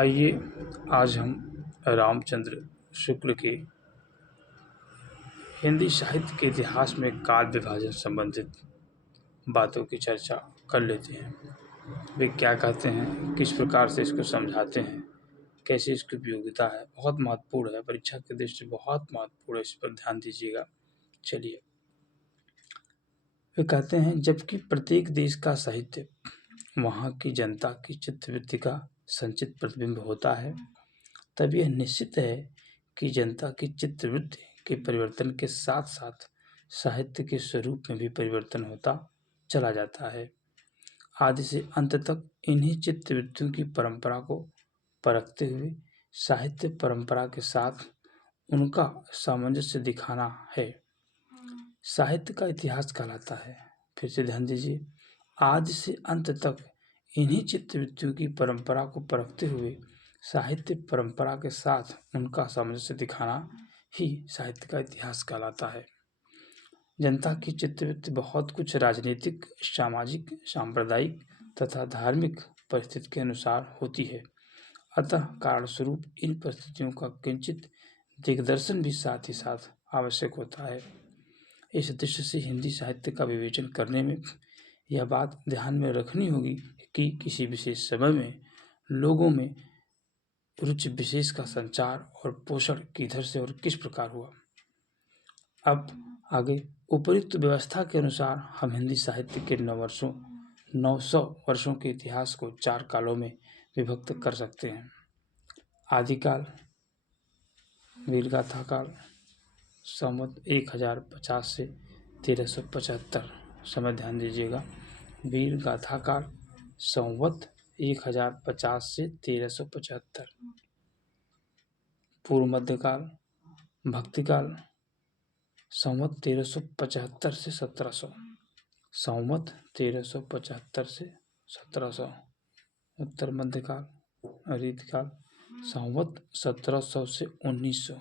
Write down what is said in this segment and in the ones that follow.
आइए आज हम रामचंद्र शुक्ल के हिंदी साहित्य के इतिहास में काल विभाजन संबंधित बातों की चर्चा कर लेते हैं। वे क्या कहते हैं, किस प्रकार से इसको समझाते हैं, कैसे इसकी उपयोगिता है, बहुत महत्वपूर्ण है, परीक्षा की दृष्टि से बहुत महत्वपूर्ण है, इस पर ध्यान दीजिएगा। चलिए, वे कहते हैं जबकि प्रत्येक देश का साहित्य वहाँ की जनता की चित्तवृत्ति का संचित प्रतिबिंब होता है, तब यह निश्चित है कि जनता की चित्तवृत्ति के परिवर्तन के साथ साथ साहित्य के स्वरूप में भी परिवर्तन होता चला जाता है। आदि से अंत तक इन्हीं चित्तवृत्तियों की परंपरा को परखते हुए साहित्य परंपरा के साथ उनका सामंजस्य दिखाना है साहित्य का इतिहास कहलाता है। फिर से ध्यान दीजिए, आदि से अंत तक इन्हीं चित्तवृत्तियों की परंपरा को परखते हुए साहित्य परंपरा के साथ उनका सामंजस्य दिखाना ही साहित्य का इतिहास कहलाता है। जनता की चित्तवृत्ति बहुत कुछ राजनीतिक, सामाजिक, सांप्रदायिक तथा धार्मिक परिस्थिति के अनुसार होती है। अतः कारणस्वरूप इन परिस्थितियों का किंचित दिग्दर्शन भी साथ ही साथ आवश्यक होता है। इस दृष्टि से हिंदी साहित्य का विवेचन करने में यह बात ध्यान में रखनी होगी कि किसी विशेष समय में लोगों में रुचि विशेष का संचार और पोषण किधर से और किस प्रकार हुआ। अब आगे उपयुक्त व्यवस्था के अनुसार हम हिंदी साहित्य के 900 वर्षों के इतिहास को 4 कालों में विभक्त कर सकते हैं। आदिकाल, वीरगाथा काल, संवत 1050 से 1375। समय ध्यान दीजिएगा, वीरगाथा काल संवत 1050 से 1375। पूर्व मध्यकाल, भक्तिकाल संवत 1375 से 1700। संवत 1375 से 1700। उत्तर मध्यकाल, रीतकाल संवत 1700 से 1900।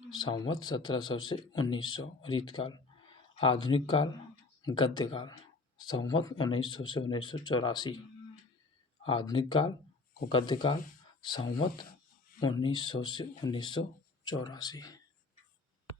संवत 1700 से 1900 रीतकाल। आधुनिक काल, गद्यकाल संवत 1900 से 1984। आधुनिक काल को गद्यकाल संवत 1900 से 1984।